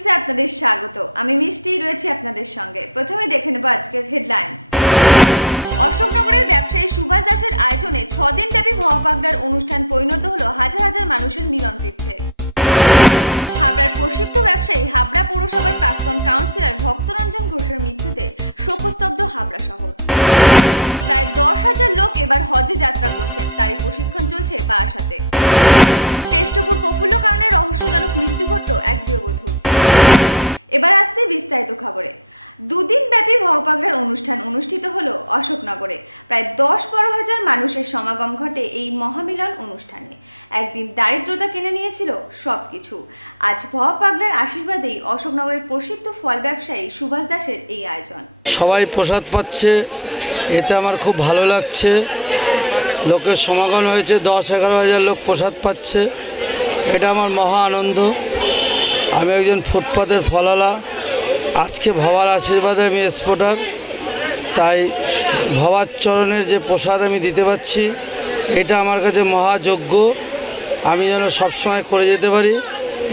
নিউজে আপনাদের স্বাগত। আমি মিষ্টি রয়েছি আপনাদের সঙ্গে। প্রথমে দেখে নেব আজকের হেডলাইন্স। অশোকনগরের ব্যবসায়ী সুভাষ দাসের আয়োজনে 6 দিনব্যাপী ভবা পাগলার অনুষ্ঠান পরিণত হলো হাজার হাজার মানুষের মিলন তীর্থে। হাবড়ার প্রসিদ্ধ ব্যবসায়ী হাবড়া পৌরসভার প্রাক্তন কাউন্সিলর ভক্তরঞ্জন ঘোষের মৃত্যুতে শোকস্তব্ধ হাবড়া শহর। প্রায় 10,000 লোক এবার হজে যাত্রা করছেন, তারই প্রশিক্ষণ চলছে বারাসাতে। কেষ্টপুর প্রফুল্ল কারণে রহস্যজনক মৃত্যু ঘটল এক গৃহবধূর। এবার আসছে বিস্তারিত খবরে। 2 দিন ব্যাপী ভবা পাগলার অনুষ্ঠান অনুষ্ঠিত হলো অশোকনগরে। প্রায় 10-12 হাজার মানুষের সমাগম ঘটে এই মহামিলন অনুষ্ঠানে। একদিন দারিদ্রতা কিনে নিয়েছিল সবকিছু। আজ ভবা পাগলার আশীর্বাদেই অশোকনগরের প্রসিদ্ধ ফল ব্যবসায়ী সুভাষ দাসের এই আয়োজন। সবাই প্রসাদ পাচ্ছে, এতে আমার খুব ভালো লাগছে। লোকের সমাগম হয়েছে, 10-11 হাজার লোক প্রসাদ পাচ্ছে, এটা আমার মহা আনন্দ। আমি একজন ফুটপাতের ফলালা, আজকে ভবার আশীর্বাদে আমি এক্সপোর্টার, তাই ভবার চরণের যে প্রসাদ আমি দিতে পারছি এটা আমার কাছে মহাযজ্ঞ। আমি যেন সবসময় করে যেতে পারি,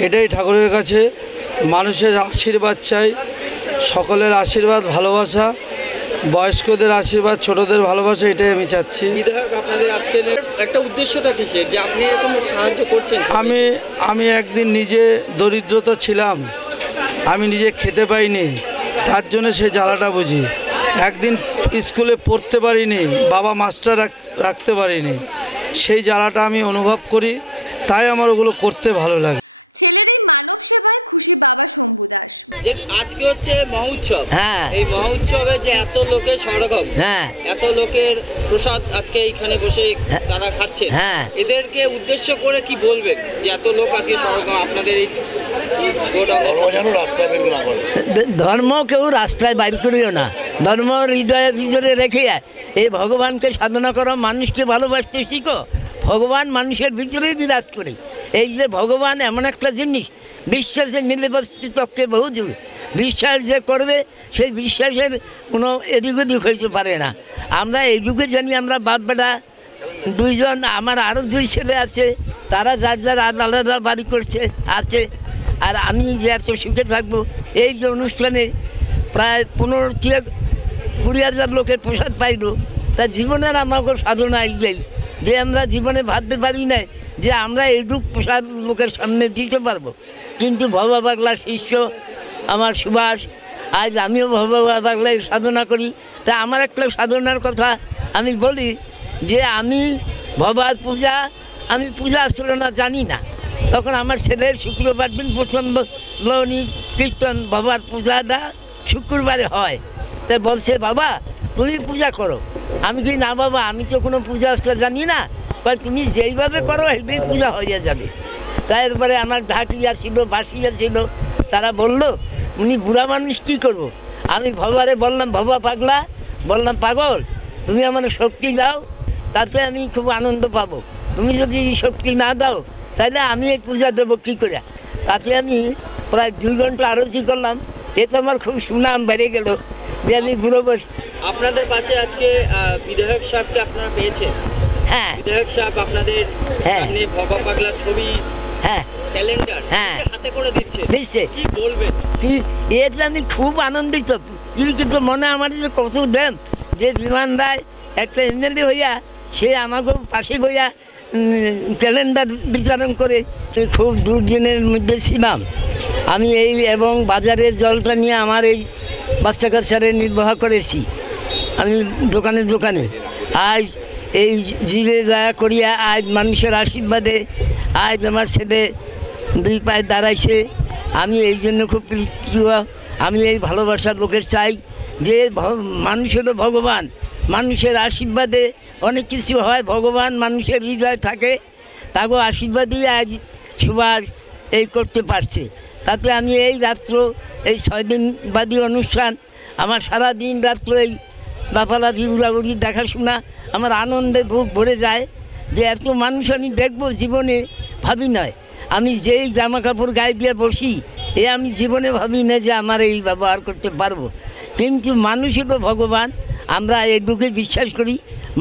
এটাই ঠাকুরের কাছে মানুষের আশীর্বাদ চাই, সকলের আশীর্বাদ, ভালোবাসা, বয়স্কদের আশীর্বাদ, ছোটদের ভালোবাসা, এটাই আমি চাচ্ছি। আপনাদের আজকের একটা উদ্দেশ্যটা কিসের যে আপনি এরকম সাহায্য করছেন? আমি একদিন নিজে দরিদ্রতা ছিলাম, আমি নিজে খেতে পাইনি, তার জন্য সেই জ্বালাটা বুঝি। একদিন স্কুলে পড়তে পারিনি, বাবা মাস্টার রাখতে পারিনি, সেই জ্বালাটা আমি অনুভব করি, তাই আমার ওগুলো করতে ভালো লাগে। ছেলের এই মানব সেবায় খুশি বাবা শম্ভু দাস। আজকে হচ্ছে মহোৎসব, হ্যাঁ, এই মহোৎসবে যে এত লোকের সমাগম, হ্যাঁ, এত লোকের প্রসাদ আজকে এইখানে বসে তারা খাচ্ছে, হ্যাঁ, এদেরকে উদ্দেশ্য করে কি বলবেন যে এত লোক আজকে সমাগম আপনাদের এই ধর্ম কেউ রাস্তায় বাইর করিও না, ধর্ম হৃদয়ের ভিতরে রেখে এই ভগবানকে সাধনা করো, মানুষকে ভালোবাসতে শিখো। ভগবান মানুষের ভিতরেই বিরাজ করে। এই যে ভগবান এমন একটা জিনিস, বিশ্বাসের নির্বস্তি তত্ত্বে বহু দূর। বিশ্বাস যে করবে সেই বিশ্বাসের কোনো এদিক ওদিক হইতে পারে না। আমরা এইটুকু জানি, আমরা বাপ বেটা দুইজন, আমার আরও 2 ছেলে আছে, তারা যার যার আলাদা বাড়ি করছে আছে, আর আমি যে এত সুখে থাকবো। এই যে অনুষ্ঠানে প্রায় 15-20 হাজার লোকের প্রসাদ পাইল, তা জীবনের আমাকে সাধনা এইটাই যে আমরা জীবনে ভাবতে পারি না যে আমরা এইটুক প্রসাদ লোকের সামনে দিতে পারবো। কিন্তু ভবা পাগলার শিষ্য আমার সুভাষ, আজ আমিও ভবা পাগলায় সাধনা করি। তা আমার একটা সাধনার কথা আমি বলি যে আমি ভবার পূজা, আমি পূজা আচরণা জানি না। তখন আমার ছেলের শুক্রবার দিন প্রথম কীর্তন বাবার পূজাটা শুক্রবারে হয়। তা বলছে, বাবা তুমি পূজা করো। আমি কি না বাবা, আমি তো কোনো পূজা আসলে জানি না, তুমি যেইভাবে করো সেইটাই পূজা হয়ে যাবে। তাই এরপরে আমার ঢাকিয়া ছিল, বাসিয়া ছিল, তারা বলল উনি বুড়া মানুষ কী করবো। আমি ভবারে বললাম, ভবা পাগলা, বললাম পাগল তুমি আমার শক্তি দাও, তাতে আমি খুব আনন্দ পাবো। তুমি যদি শক্তি না দাও তাহলে আমি এই পূজা দেবো কী করে। তাতে আমি প্রায় 2 ঘন্টা আরতি করলাম। এতে আমার খুব সুনাম বেড়ে গেল যে আমি বুড়ো বস। আপনাদের পাশে আজকে বিধায়ক সাহেবকে আপনারা পেয়েছেন? হ্যাঁ, বিধায়ক সাহেব আপনাদের সামনে ভবা পাগলার ছবি, হ্যাঁ, ক্যালেন্ডার হাতে করে দিচ্ছে, কি বলবেন? কি এতে আমি খুব আনন্দিত। কিন্তু মনে আমার যে কত দেন যে বিমান রায় একটা এমএলএ হইয়া সে আমাকে পাশে হইয়া ক্যালেন্ডার বিতরণ করে, খুব দুর্দিনের মধ্যে ছিলাম আমি। এই এবং বাজারের জলটা নিয়ে আমার এই বাচ্চা কাচ্চারে নির্বাহ করেছি আমি দোকানে দোকানে। আজ এই জিরে দয়া করিয়া আজ মানুষের আশীর্বাদে আজ আমার ছেলে 2 পায়ে দাঁড়াইছে। আমি এই জন্য খুব প্রিয়। আমি এই ভালোবাসার লোকের চাই যে মানুষেরও ভগবান, মানুষের আশীর্বাদে অনেক কিছু হয়। ভগবান মানুষের হৃদয় থাকে, তাকে আশীর্বাদই আজ সুভাষ এই করতে পারছে। তাতে আমি এই রাত্র, এই 6 দিনবাদী অনুষ্ঠান, আমার সারাদিন রাত্র এই লাফালাফি উড়াউড়ি দেখাশোনা, আমার আনন্দে বুক ভরে যায় যে এত মানুষ আমি দেখব জীবনে ভাবি নয়। আমি যেই জামা কাপড় গায়ে দিয়ে বসি আমি জীবনে ভাবি না যে আমার এই ব্যবহার করতে পারবো। কিন্তু মানুষই তো ভগবান, আমরা এইটুকুই বিশ্বাস করি।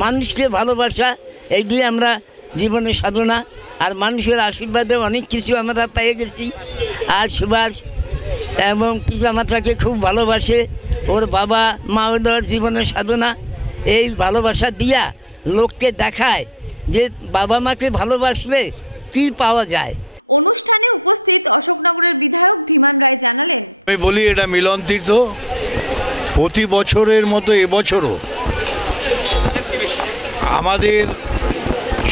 মানুষকে ভালোবাসা এই দিয়ে আমরা জীবনে সাধনা, আর মানুষের আশীর্বাদে অনেক কিছু আমরা পেয়ে গেছি। আর সুভাষ এবং পিতামাতাকে খুব ভালোবাসে। ওর বাবা মা হলো ওর জীবনের সাধনা। এই ভালোবাসা দিয়া লোককে দেখায় যে বাবা মাকে ভালোবাসলে কি পাওয়া যায়। অনুষ্ঠানে উপস্থিত অশোকনগরের বিধায়ক ধীমান রায় জানালেন, আমি বলি এটা মিলন তীর্থ। প্রতি বছরের মতো এবছরও আমাদের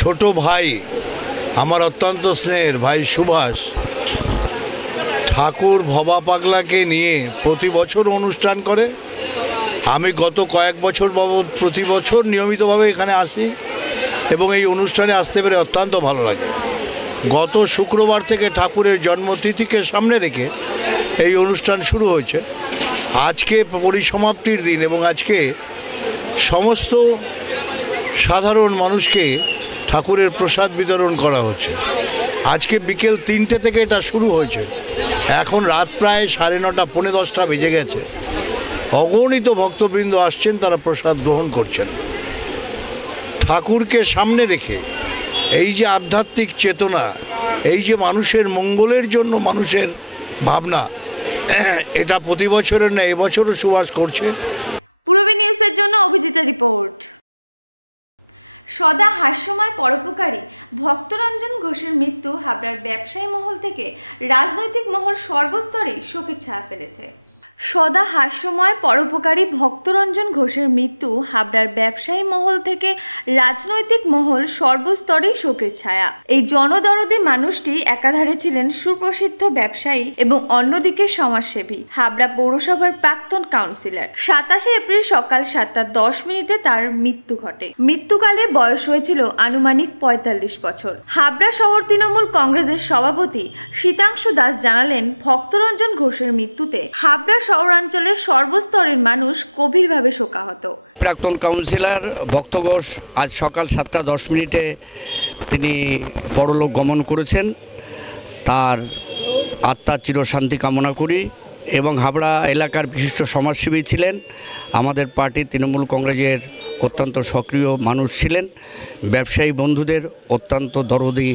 ছোট ভাই, আমার অত্যন্ত স্নেহের ভাই সুভাষ, ঠাকুর ভবা পাগলাকে নিয়ে প্রতি বছর অনুষ্ঠান করে। আমি গত কয়েক বছর বাবদ প্রতি বছর নিয়মিতভাবে এখানে আসি এবং এই অনুষ্ঠানে আসতে পেরে অত্যন্ত ভালো লাগে। গত শুক্রবার থেকে ঠাকুরের জন্মতিথিকে সামনে রেখে এই অনুষ্ঠান শুরু হয়েছে। আজকে পরিসমাপ্তির দিন এবং আজকে সমস্ত সাধারণ মানুষকে ঠাকুরের প্রসাদ বিতরণ করা হচ্ছে। আজকে বিকেল 3টে থেকে এটা শুরু হয়েছে। এখন রাত প্রায় 9:30 পৌনে 10টা বেজে গেছে। অগণিত ভক্তবৃন্দ আসছেন, তারা প্রসাদ গ্রহণ করছেন। ঠাকুরকে সামনে রেখে এই যে আধ্যাত্মিক চেতনা, এই যে মানুষের মঙ্গলের জন্য মানুষের ভাবনা, এটা প্রতি বছরের না, এবছরও সুবাস করছে। পূর্বী নিউজের জন্য অভিজিতা রিপোর্ট। সদা হাস্যময় পরোপকারী ভক্তরঞ্জন ঘোষের মৃত্যু হাবড়ার ব্যবসায়ী মহল থেকে রাজনৈতিক মহল সর্বস্তরে শোকের ছায়া ফেলেছে। সদা হাস্যময় পরোপকারী ভক্তরঞ্জন ঘোষের মৃত্যু হাবড়ার ব্যবসায়ী মহল থেকে রাজনৈতিক মহল সর্বস্তরেই শোকের ছায়া। এই জনদরদী মানুষটি একাধারে ছিলেন সুপ্রসিদ্ধ ব্যবসায়ী এবং অন্যদিকে সমাজসেবী, হাবড়া পৌরসভার প্রাক্তন কাউন্সিলর। 27 এপ্রিল সকাল 7:10 তার মৃত্যু ঘটে। মৃত্যুকালে বয়স হয়েছিল আনুমানিক 45 বছর। হাবড়া শহর তৃণমূল কংগ্রেসের সভাপতি শীতাংশু দাস জানালেন, ভক্তরঞ্জন ঘোষের মৃত্যুতে হাবড়া শহরাঞ্চলের সর্বস্তরের মানুষ গভীরভাবে শোকাহত। প্রাক্তন কাউন্সিলর ভক্ত ঘোষ আজ সকাল 7:10 তিনি পরলোক গমন করেছেন। তার আত্মার চিরশান্তি কামনা করি এবং হাবড়া এলাকার বিশিষ্ট সমাজসেবী ছিলেন। আমাদের পার্টি তৃণমূল কংগ্রেসের অত্যন্ত সক্রিয় মানুষ ছিলেন। ব্যবসায়ী বন্ধুদের অত্যন্ত দরদি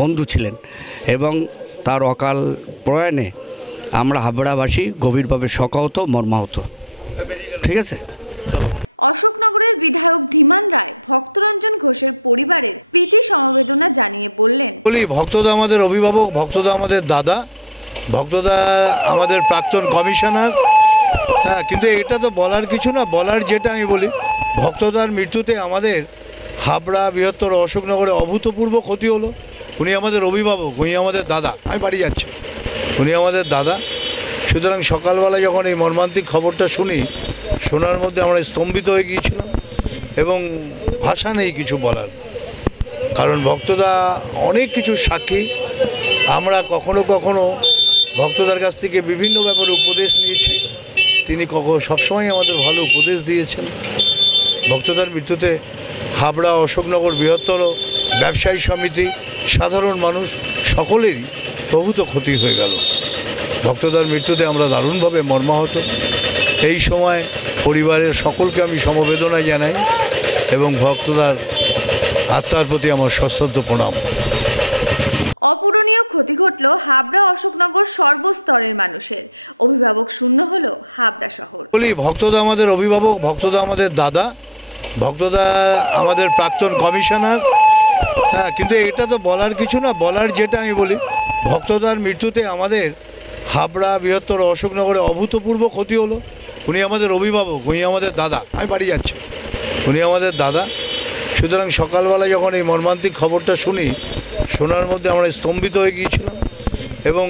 বন্ধু ছিলেন এবং তার অকাল প্রয়াণে আমরা হাবড়াবাসী গভীরভাবে শোকাহত, মর্মাহত। ঠিক আছে। অশোকনগরের বিধায়ক ধীমান রায় ভক্তরঞ্জন ঘোষের পরিবারের প্রীতি সমবেদনা জানিয়ে বললেন, বলি ভক্তদা আমাদের অভিভাবক, ভক্তদা আমাদের দাদা, ভক্তদা আমাদের প্রাক্তন কমিশনার। হ্যাঁ, কিন্তু এটা তো বলার কিছু না। বলার যেটা আমি বলি, ভক্তদার মৃত্যুতে আমাদের হাবড়া বৃহত্তর অশোকনগরে অভূতপূর্ব ক্ষতি হলো। উনি আমাদের অভিভাবক, উনি আমাদের দাদা। আমি বাড়ি যাচ্ছি, উনি আমাদের দাদা। সুতরাং সকালবেলা যখন এই মর্মান্তিক খবরটা শুনি, শোনার মধ্যে আমরা স্তম্ভিত হয়ে গিয়েছিলাম এবং ভাষা নেই কিছু বলার। কারণ ভক্তদা অনেক কিছু সাক্ষী। আমরা কখনো কখনো ভক্তদার কাছ থেকে বিভিন্ন ব্যাপারে উপদেশ নিয়েছি। তিনি সবসময় আমাদের ভালো উপদেশ দিয়েছেন। ভক্তদার মৃত্যুতে হাবড়া অশোকনগর বৃহত্তর ব্যবসায়ী সমিতি, সাধারণ মানুষ সকলেরই প্রভূত ক্ষতি হয়ে গেল। ভক্তদার মৃত্যুতে আমরা দারুণভাবে মর্মাহত। এই সময় পরিবারের সকলকে আমি সমবেদনা জানাই এবং ভক্তদার আত্মার প্রতি আমার সশ্রদ্ধ প্রণাম। অপূরণীয় ক্ষতি ঘটল হাবড়া অশোকনগর সর্বস্তরের মানুষের। অভিভাবক শূন্য হলো হাবড়া শহর। বলি ভক্তদা আমাদের অভিভাবক, ভক্তদা আমাদের দাদা, ভক্তদা আমাদের প্রাক্তন কমিশনার। হ্যাঁ, কিন্তু এটা তো বলার কিছু না। বলার যেটা আমি বলি, ভক্তদার মৃত্যুতে আমাদের হাবড়া বৃহত্তর অশোকনগরে অভূতপূর্ব ক্ষতি হলো। উনি আমাদের অভিভাবক, উনি আমাদের দাদা। আমি বাড়ি যাচ্ছি, উনি আমাদের দাদা। সুতরাং সকালবেলা যখন এই মর্মান্তিক খবরটা শুনি, শোনার মধ্যে আমরা স্তম্ভিত হয়ে গিয়েছিলাম এবং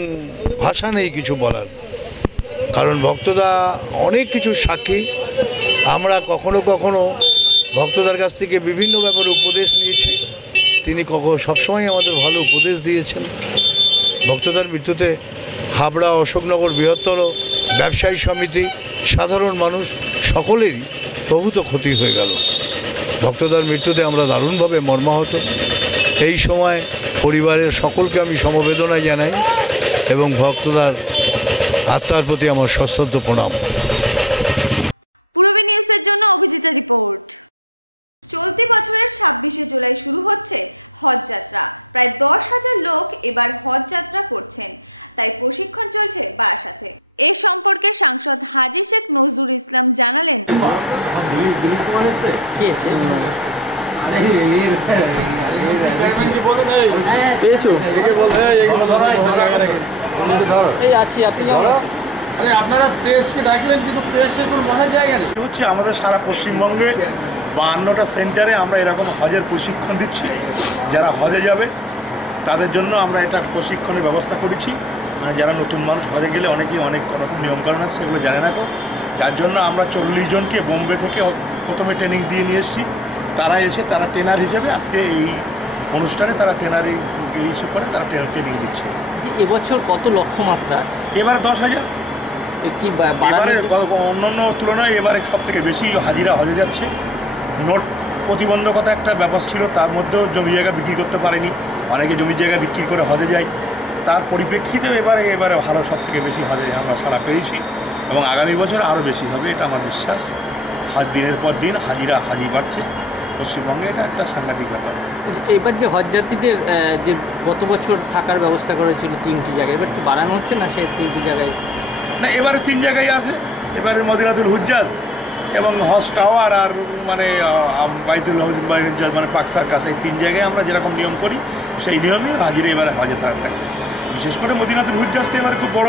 ভাষা নেই কিছু বলার। কারণ ভক্তদা অনেক কিছু সাক্ষী। আমরা কখনো কখনো ভক্তদার কাছ থেকে বিভিন্ন ব্যাপারে উপদেশ নিয়েছি। তিনি সবসময় আমাদের ভালো উপদেশ দিয়েছেন। ভক্তদার মৃত্যুতে হাবড়া অশোকনগর বৃহত্তর ব্যবসায়ী সমিতি, সাধারণ মানুষ সকলেরই প্রভূত ক্ষতি হয়ে গেল। ভক্তদার মৃত্যুতে আমরা দারুণভাবে মর্মাহত। এই সময় পরিবারের সকলকে আমি সমবেদনা জানাই এবং ভক্তদার আত্মার প্রতি আমার সশ্রদ্ধ প্রণাম। পূর্বী নিউজের জন্য অভিজিতা রিপোর্ট। চলতি বছরের 26শে জুলাই শুরু হচ্ছে হজ যাত্রা। প্রায় 10,000 লোক এবার হজ যাত্রা করছেন, তাই প্রশিক্ষণ চলছে বারাসাতে। এ সম্পর্কে সাংসদ হাজী শেখ নজরুল ইসলাম জানালেন, এই আছি, আপনি কেমন আছেন? হচ্ছে আমাদের সারা পশ্চিমবঙ্গে 52টা সেন্টারে আমরা এরকম হজের প্রশিক্ষণ দিচ্ছি। যারা হজে যাবে তাদের জন্য আমরা এটা প্রশিক্ষণের ব্যবস্থা করেছি। মানে যারা নতুন মানুষ হজে গেলে অনেকেই অনেক রকম নিয়মকানুন আছে, সেগুলো জানে না তো, যার জন্য আমরা 40 জনকে বোম্বে থেকে প্রথমে ট্রেনিং দিয়ে নিয়ে এসেছি। তারা এসে তারা ট্রেনার হিসেবে আজকে এই অনুষ্ঠানে তারা ট্রেনারি ইস্যু করে তারা ট্রেনিং দিচ্ছে। যে এবছর কত লক্ষ্যমাত্রা আছে? এবারে 10,000, কি অন্যান্য তুলনায় এবারে সব থেকে বেশি হাজিরা হজে যাচ্ছে। নোট প্রতিবন্ধকতা একটা ব্যাপার ছিল, তার মধ্যেও জমি জায়গা বিক্রি করতে পারেনি, অনেকে জমি জায়গা বিক্রি করে হজে যায়। তার পরিপ্রেক্ষিতে এবারে ভালো, সব থেকে বেশি হজে আমরা সাড়া পেয়েছি এবং আগামী বছর আরও বেশি হবে, এটা আমার বিশ্বাস। দিনের পর দিন হাজি বাড়ছে পশ্চিমবঙ্গে, এটা একটা সাংঘাতিক ব্যাপার। এবার যে হজযাত্রীদের যে গত বছর থাকার ব্যবস্থা করা হয়েছিল 3টি জায়গায়, এবার কি বাড়ানো হচ্ছে না সেই 3টি জায়গায়? না, এবারে 3 জায়গায় আছে। এবারে মদিনাতুল হুজ্জাজ এবং হজ টাওয়ার আর মানে বাইতুল হুজ্জাজ মানে পাকসার কাছে, এই 3 জায়গায় আমরা যেরকম নিয়ম করি সেই নিয়মে হাজিরা এবারে হজে থাকবে। বিশেষ করে মদিনাতুল হুজ্জাজটা এবারে খুব বড়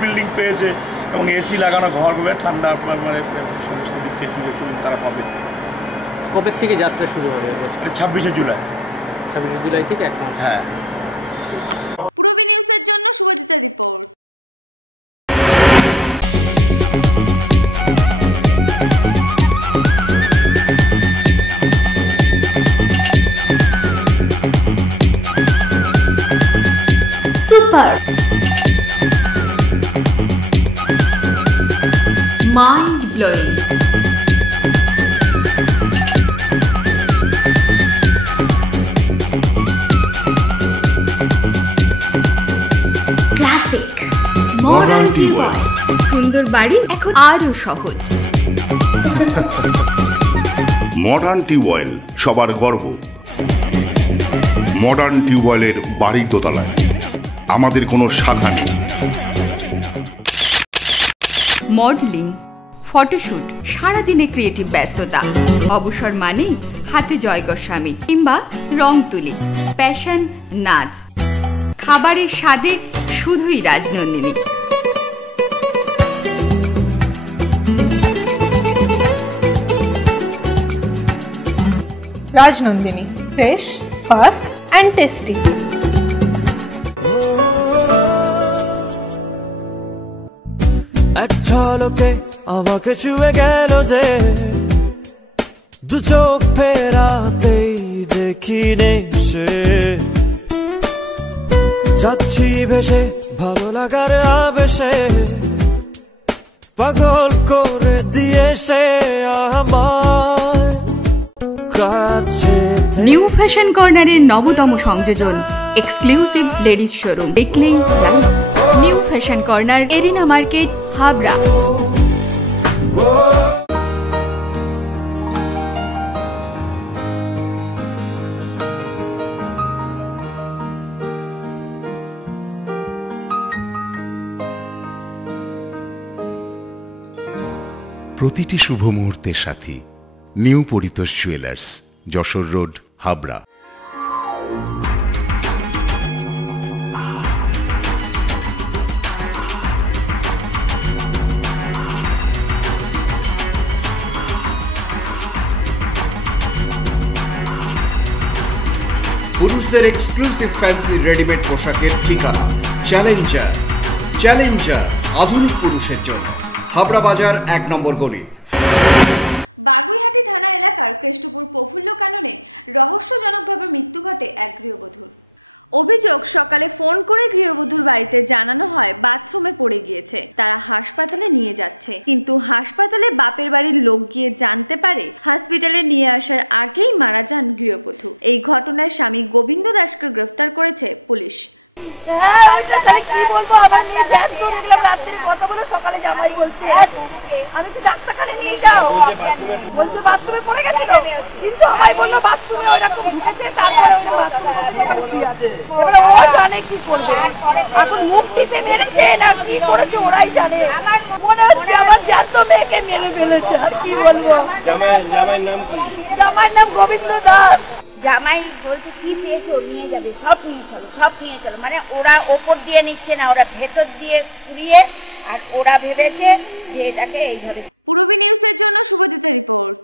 বিল্ডিং পেয়েছে এবং এসি লাগানো ঘর, ঠান্ডা মানে সমস্ত দিক থেকে সুযোগ তারা পাবে। কবে থেকে যাত্রা শুরু হবে? 26শে জুলাই। 26শে জুলাই থেকে 1 মাস। হ্যাঁ। পূর্বী নিউজের জন্য শুভজিতের report. Super mind blowing, classic, modern টিওয়ার, সুন্দর বাড়ি এখন আরো সহজ। মডার্ন টিউবওয়েল সবার গর্ব। মডার্ন টিউবওয়েলের বাড়ির দোতলায় আমাদের কোনো শাখা নেই। মডেলিং, ফটোশুট, সারাদিনে ক্রিয়েটিভ ব্যস্ততা, অবসর মানেই হাতে জয় গোস্বামী কিংবা রং তুলি, প্যাশন, নাচ, খাবারের স্বাদে শুধুই Rajnandini. Rajnandini, fresh, fast and tasty. এক ঝলকে আমাকে ছুঁয়ে গেল যে, দু চোখ ফেরাতেই দেখি নেই সে, যাচ্ছি ভেসে ভালো লাগার আবেশে, পাগল করে দিয়েছে আমার কাছে। নিউ ফ্যাশন কর্নারের নবতম সংযোজন, এক্সক্লুসিভ লেডিস শোরুম, দেখলেই new fashion corner, arena market, Habra. প্রতিটি শুভ মুহূর্তের সাথী new Paritosh jewellers, Jessore road, Habra. পুরুষদের এক্সক্লুসিভ ফ্যান্সি রেডিমেড পোশাকের ঠিকানা চ্যালেঞ্জার, আধুনিক পুরুষের জন্য, হাবড়া বাজার 1 নম্বর গলি। বাগুইহাটি থানা এলাকার কৃষ্ণপুর প্রফুল্ল কাননে রহস্যজনকভাবে মৃত্যু ঘটে এক গৃহবধূর। অভিযোগ, সকালে ফোন করে গৃহবধূর বাড়িতে জানানো হয় বাথরুমে পড়ে গিয়েছে, তারা হাসপাতালে নিয়ে যাচ্ছে, কিন্তু হাসপাতালে বাপের বাড়ির লোক গিয়ে জানতে পারে হসপিটালে নিয়ে আসার আগেই মারা যান গৃহবধূ। এই ঘটনায় স্বামী গোবিন্দ দাসকে গ্রেফতার করেছে পুলিশ। হ্যাঁ ওইটা তাহলে কি বলবো, আমার মেয়ে জ্যান্ত দেখলাম রাত্রে কথা বলে সকালে জামাই বলছে আমি তো ডাক্তারখানে নিয়ে যাও, বলছে বাথরুমে পড়ে গেছিল, কিন্তু আমায় বললো বাথরুমে ওইরকম ঢুকেছে, তারপরে এবারে ও জানে কি করবে, এখন মুখ টিপে মেরেছে না কি করেছে ওরাই জানে, মনে হচ্ছে আমার জ্যান্ত মেয়েকে মেরে ফেলেছে, আর কি বলবো। জামাইয়ের নাম গোবিন্দ দাস। জামাই বলছে কি পেয়েছো নিয়ে যাবে, সব নিয়ে চলো, সব নিয়ে চলো, মানে ওরা ওপর দিয়ে নিচ্ছে না, ওরা ভেতর দিয়ে কুড়িয়ে, আর ওরা ভেবেছে যে এটাকে এইভাবে। পূরবী নিউজের জন্য শুভজিতের রিপোর্ট।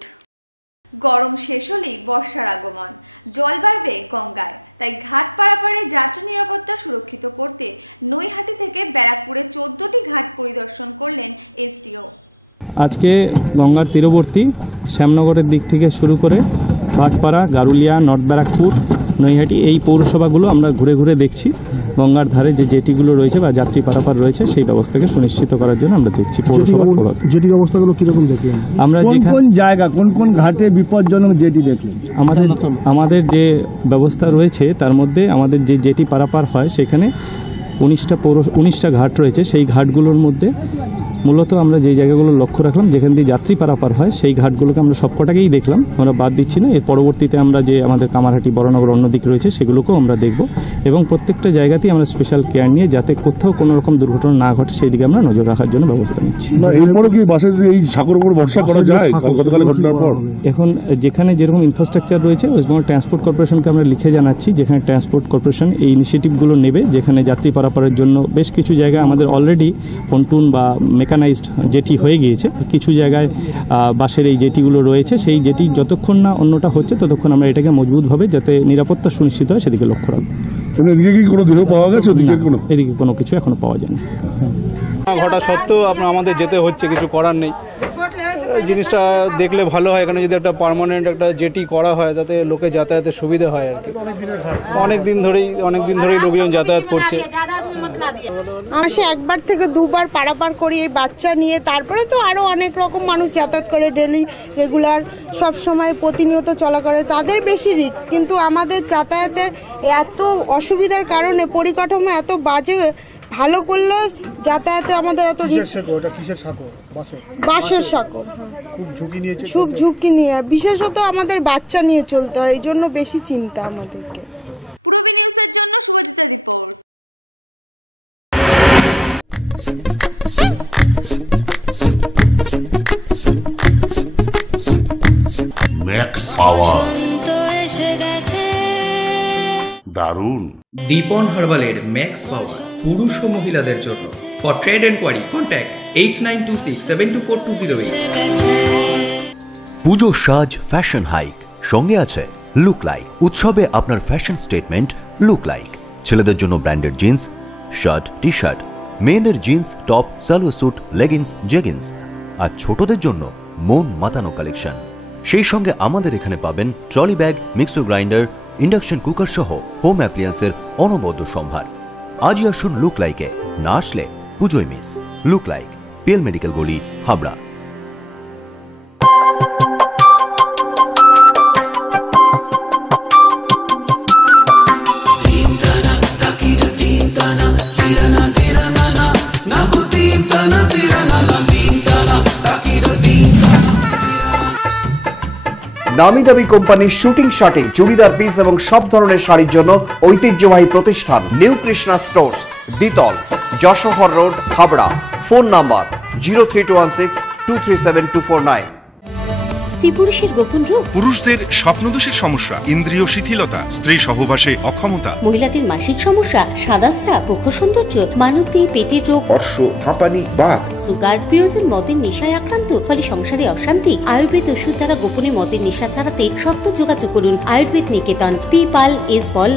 গরম শেষ হলেই বর্ষার আগমন, জল বাড়বে গঙ্গায়, তাই ঘাট পারাপারে যাত্রী নিরাপত্তা সুরক্ষিত করতে নৈহাটি থেকে ব্যারাকপুরে 14টি ঘাট পরিদর্শন করলেন এসডিও। আজকে গঙ্গার তীরবর্তী শ্যামনগরের দিক থেকে শুরু করে ভাটপাড়া, গারুলিয়া, নর্থ ব্যারাকপুর, নৈহাটি এই পৌরসভাগুলো আমরা ঘুরে ঘুরে দেখছি। গঙ্গার ধারে যে জেটিগুলো রয়েছে বা যাত্রী পারাপার রয়েছে সেই ব্যবস্থাকে সুনিশ্চিত করার জন্য আমরা দেখছি। পৌরসভা জেটি ব্যবস্থাগুলো কিরকম দেখলেন? আমরা কোন জায়গা কোন কোন ঘাটে বিপজ্জনক জেটি দেখলেন? আমাদের যে ব্যবস্থা রয়েছে তার মধ্যে আমাদের যে জেটি পারাপার হয় সেখানে 19টা ঘাট রয়েছে। সেই ঘাটগুলোর মধ্যে মূলত আমরা যে জায়গাগুলো লক্ষ্য রাখলাম যেখান দিয়ে যাত্রী পারাপার হয় সেই ঘাটগুলোকে আমরা সবকটাকেই দেখলাম, আমরা বাদ দিচ্ছি না। এর পরবর্তীতে আমরা যে আমাদের কামারহাটি, বড়নগর অন্যদিক রয়েছে সেগুলোকেও আমরা দেখব এবং প্রত্যেকটা জায়গাতেই আমরা স্পেশাল কেয়ার নিয়ে যাতে কোথাও কোনো রকম দুর্ঘটনা না ঘটে সেই দিকে আমরা নজর রাখার জন্য ব্যবস্থা নিচ্ছি। এরপরে কি বাসে এই সাগর উপর ভরসা করা যায় গতকালের ঘটনার পর? এখন যেখানে যেরকম ইনফ্রাস্ট্রাকচার রয়েছে ওয়েস্টবেঙ্গল ট্রান্সপোর্ট কর্পোরেশনকে আমরা লিখে জানাচ্ছি যেখানে ট্রান্সপোর্ট কর্পোরেশন এই ইনিশিয়েটিভগুলো নেবে, যেখানে যাত্রী পারাপারের জন্য বেশ কিছু জায়গায় আমাদের অলরেডি পন্টুন বা মেকানাইজড জেটি হয়ে গিয়েছে, কিছু জায়গায় বাসের এই জেটিগুলো রয়েছে, সেই জেটি যতক্ষণ না অন্যটা হচ্ছে ততক্ষণ আমরা এটাকে মজবুতভাবে যাতে নিরাপত্তা সুনিশ্চিত হয় সেদিকে লক্ষ্য রাখবো। এদিকে কি কোনো দেহ পাওয়া গেছে? এদিকে কোনো কিছু এখনো পাওয়া যায়নি। ঘটা সত্ত্বেও আমাদের যেতে হচ্ছে, কিছু করার নেই। জিনিসটা দেখলে ভালো হয়, এখানে যদি একটা পার্মানেন্ট একটা জেটি করা হয় তাতে লোকে যাতায়াতের সুবিধা হয় আর কি। অনেক দিন ধরেই লোকজন যাতায়াত করছে। মাসে একবার থেকে দুবার পারাপার করি এই বাচ্চা নিয়ে, তারপরে তো আরো অনেক রকম মানুষ যাতায়াত করে ডেলি রেগুলার সব সময় প্রতিনিয়ত চলা করে, তাদের বেশি রিস্ক। কিন্তু আমাদের যাতায়াতের এত অসুবিধার কারণে পরিকাঠামো এত বাজে, ভালো করলে যাতায়াতে আমাদের এত বাসের সাঁকো খুব ঝুঁকি নিয়ে, বিশেষত আমাদের বাচ্চা নিয়ে চলতে হয়, এই জন্য বেশি চিন্তা আমাদেরকে। পূরবী নিউজের জন্য শুভজিতের রিপোর্ট। ম্যাক্স পাওয়ার দারুণ। দীপন হার্বালের ম্যাক্স পাওয়ার পুরুষ ও মহিলাদের জন্য। For trade enquiry contact 8926724208। পুজোর সাজ ফ্যাশন হাইক, সঙ্গে আছে লুক লাইক। উৎসবে আপনার ফ্যাশন স্টেটমেন্ট লুক লাইক। ছেলেদের জন্য branded jeans, shirt, T shirt, মেয়েদের jeans, top, salwar suit, leggings, jeggings, আর ছোটদের জন্য মন মাতানো কালেকশন। সেই সঙ্গে আমাদের এখানে পাবেন trolley bag, mixer grinder, induction cooker সহ হোম অ্যাপ্লিয়েন্সের অনবদ্য সম্ভার। আজই আসুন লুক লাইকে, না আসলে পুজোয় miss. Look like, PL medical গলি, হাবড়া। নামি দামি কোম্পানির শুটিং শার্টিং, চুড়িদার পিস এবং সব ধরনের শাড়ির জন্য ঐতিহ্যবাহী প্রতিষ্ঠান নিউ কৃষ্ণা স্টোর্স, দ্বিতল, Jessore road, Habra. Phone number 03216237249। স্ত্রী পুরুষের গোপন রোগ, পুরুষদের স্বপ্নদোষের সমস্যা, ইন্দ্রিয় শিথিলতা, স্ত্রী সহবাসে অক্ষমতা, মহিলাদের মাসিক সমস্যা, সাদা স্রাব, মুখ সৌন্দর্য, মানতি, পেটের রোগ, অর্শ, হাঁপানি, বাত, সুগার, প্রিয়জন মদের নেশায় আক্রান্ত, ফলে সংসারে অশান্তি। আয়ুর্বেদ ওষুধ দ্বারা গোপনে মদের নেশা ছাড়াতে সত্য যোগাযোগ করুন আয়ুর্বেদ নিকেতন, পিপাল এস পল,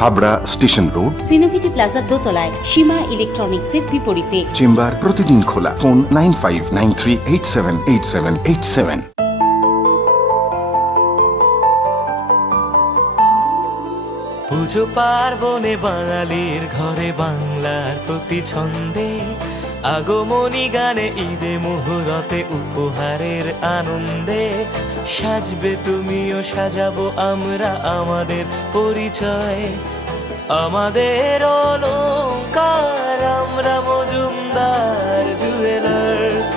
হাবড়া স্টেশন রোড, সিনোভিটি প্লাজার দোতলায়, সীমা ইলেকট্রনিক্সের বিপরীতে। চেম্বার প্রতিদিন খোলা। ফোন 9593878787। পুজো পার্বণে বাঙালির ঘরে বাংলার প্রতি ছন্দে, আগমনী গানে ঈদে মুহূর্তে উপহারের আনন্দে, সাজবে তুমিও সাজাবো আমরা আমাদের পরিচয়, আমাদের অলংকার আমরা মজুমদার জুয়েলার্স,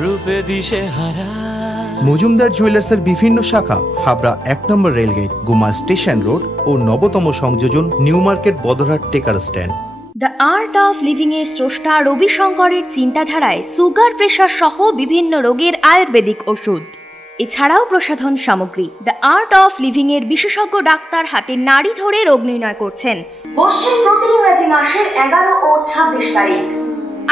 রূপে দিশে হারা। মজুমদার জুয়েলার্সের বিভিন্ন শাখা হাবড়া 1 নম্বর রেলগেট, গুমা স্টেশন রোড ও নবতম সংযোজন new market, Badarhat taker stand. The art of living এর স্রষ্টা রবি শঙ্করের চিন্তাধারায় সুগার, প্রেশার সহ বিভিন্ন রোগের আয়ুর্বেদিক ওষুধ, এছাড়াও প্রসাধন সামগ্রী। দ্য আর্ট অফ লিভিং এর বিশেষজ্ঞ ডাক্তার হাতে নাড়ি ধরে রোগ নির্ণয় করছেন। বসছেন প্রতি ইংরেজি মাসের 11 ও 26 তারিখ।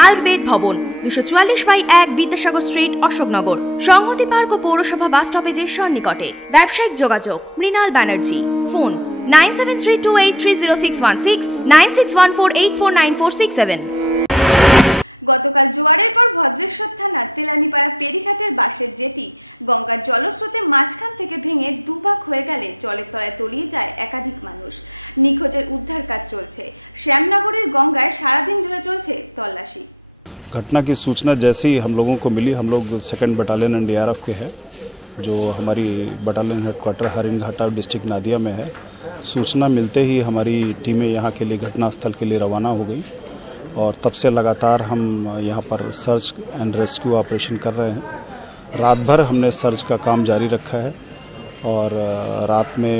আয়ুর্বেদ ভবন, 244/1 বিদ্যাসাগর স্ট্রিট, অশোকনগর, সংহতি পার্ক ও পৌরসভা বাস স্টপেজের সন্নিকটে। ব্যবসায়িক যোগাযোগ মৃণাল ব্যানার্জি, ফোন 9732830616, 9614849467। গতকাল জোয়ারের পর ভদ্রেশ্বর থানার তেলানীপাড়া পেরিঘাটের বাঁশের জেটি গঙ্গার জলস্রোতে মাঝখান থেকে ভেঙে দুভাগ হয়ে গেলে জলের তলায় তলিয়ে যায় একাধিক মানুষ। নিখোঁজের উদ্ধার কাজ চলছে। শ্যামনগরের গঙ্গায় সারাদিন ধরে চলছে তল্লাশি। घटना की सूचना जैसे ही हम लोगों को मिली, हम लोग 2nd बटालियन NDRF के हैं, जो हमारी बटालियन हेडक्वार्टर हरिणघाटा डिस्ट्रिक्ट नादिया में है। सूचना मिलते ही हमारी टीमें यहाँ के लिए घटनास्थल के लिए रवाना हो गई और तब से लगातार हम यहाँ पर सर्च एंड रेस्क्यू ऑपरेशन कर रहे हैं। रात भर हमने सर्च का काम जारी रखा है और रात में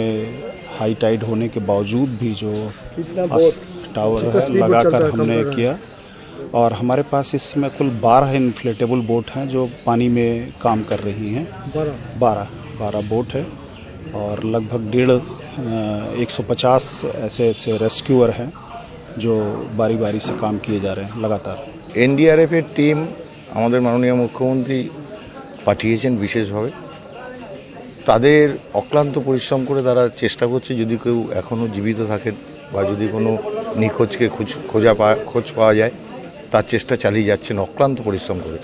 हाई टाइड होने के बावजूद भी जो टावर है लगाकर हमने किया और हमारे पास इस समय कुल 12 इन्फ्लेटेबल बोट हैं जो पानी में काम कर रही हैं। 12 बोट है और लगभग 150 ऐसे रेस्क्यूअर हैं जो बारी बारी से काम किए जा रहे हैं लगातार। NDRF এর টিম আমাদের মাননীয় মুখ্যমন্ত্রী পাঠিয়েছেন বিশেষভাবে। তাদের অক্লান্ত পরিশ্রম করে তারা চেষ্টা করছে যদি কেউ এখনও জীবিত থাকেন বা যদি কোনো নিখোঁজকে খোঁজ পাওয়া যায়, তার চেষ্টা চালিয়ে যাচ্ছেন অক্লান্ত পরিশ্রম করে।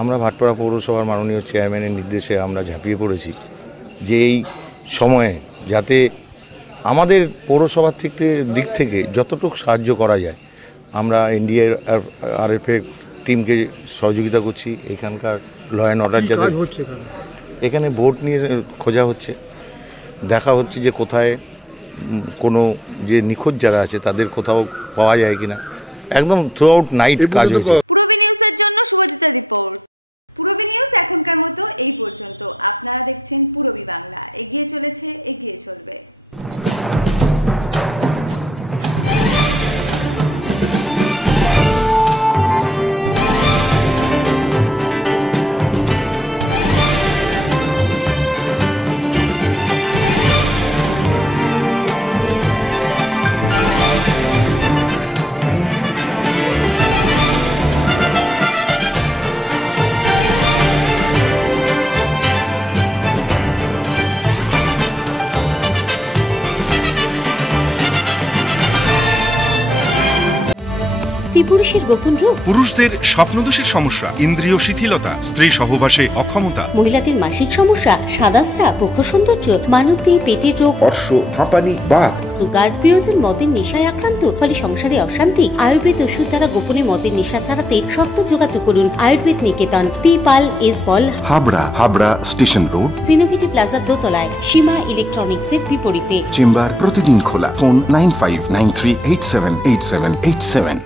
আমরা ভাটপাড়া পৌরসভার মাননীয় চেয়ারম্যানের নির্দেশে আমরা ঝাঁপিয়ে পড়েছি যে এই সময়ে যাতে আমাদের পৌরসভার দিক থেকে যতটুকু সাহায্য করা যায় আমরা NDRF টিমকে সহযোগিতা করছি। এখানকার ল অ্যান্ড অর্ডার যাতে এখানে ভোট নিয়ে খোঁজা হচ্ছে, দেখা হচ্ছে যে কোথায় কোনো যে নিখোঁজ যারা আছে তাদের কোথাও পাওয়া যায় কিনা। একদম থ্রু আউট নাইট কাজ হচ্ছে। পূরবী নিউজের জন্য শুভজিতার রিপোর্ট। পূরবী নিউজ এখনকার মতো এই পর্যন্ত। আপনারা দেখছেন পূরবী বাংলা, এগিয়ে চলেছে, এগিয়ে চলবে। স্ত্রী পুরুষের গোপন রোগ, পুরুষদের স্বপ্নদোষের সমস্যা, ইন্দ্রিয় শিথিলতা, স্ত্রী সহবাসে অক্ষমতা, মহিলাদের মাসিক সমস্যা, সাদা স্রাব, মুখ সৌন্দর্য, মানবদেহে পেটের রোগ, অর্শ, হাঁপানি, বাত, সুগার, প্রিয়জন মদের নেশায় আক্রান্ত, ফলে সংসারে অশান্তি। আয়ুর্বেদ ওষুধ দ্বারা গোপনে মদের নেশা ছাড়াতে সত্য যোগাযোগ করুন Ayurved Niketan, people এসবল, Habra station road, সিনোভিটি প্লাজার দোতলায়, সীমা ইলেকট্রনিক্সের বিপরীতে। চেম্বার প্রতিদিন খোলা। ফোন 9593878787।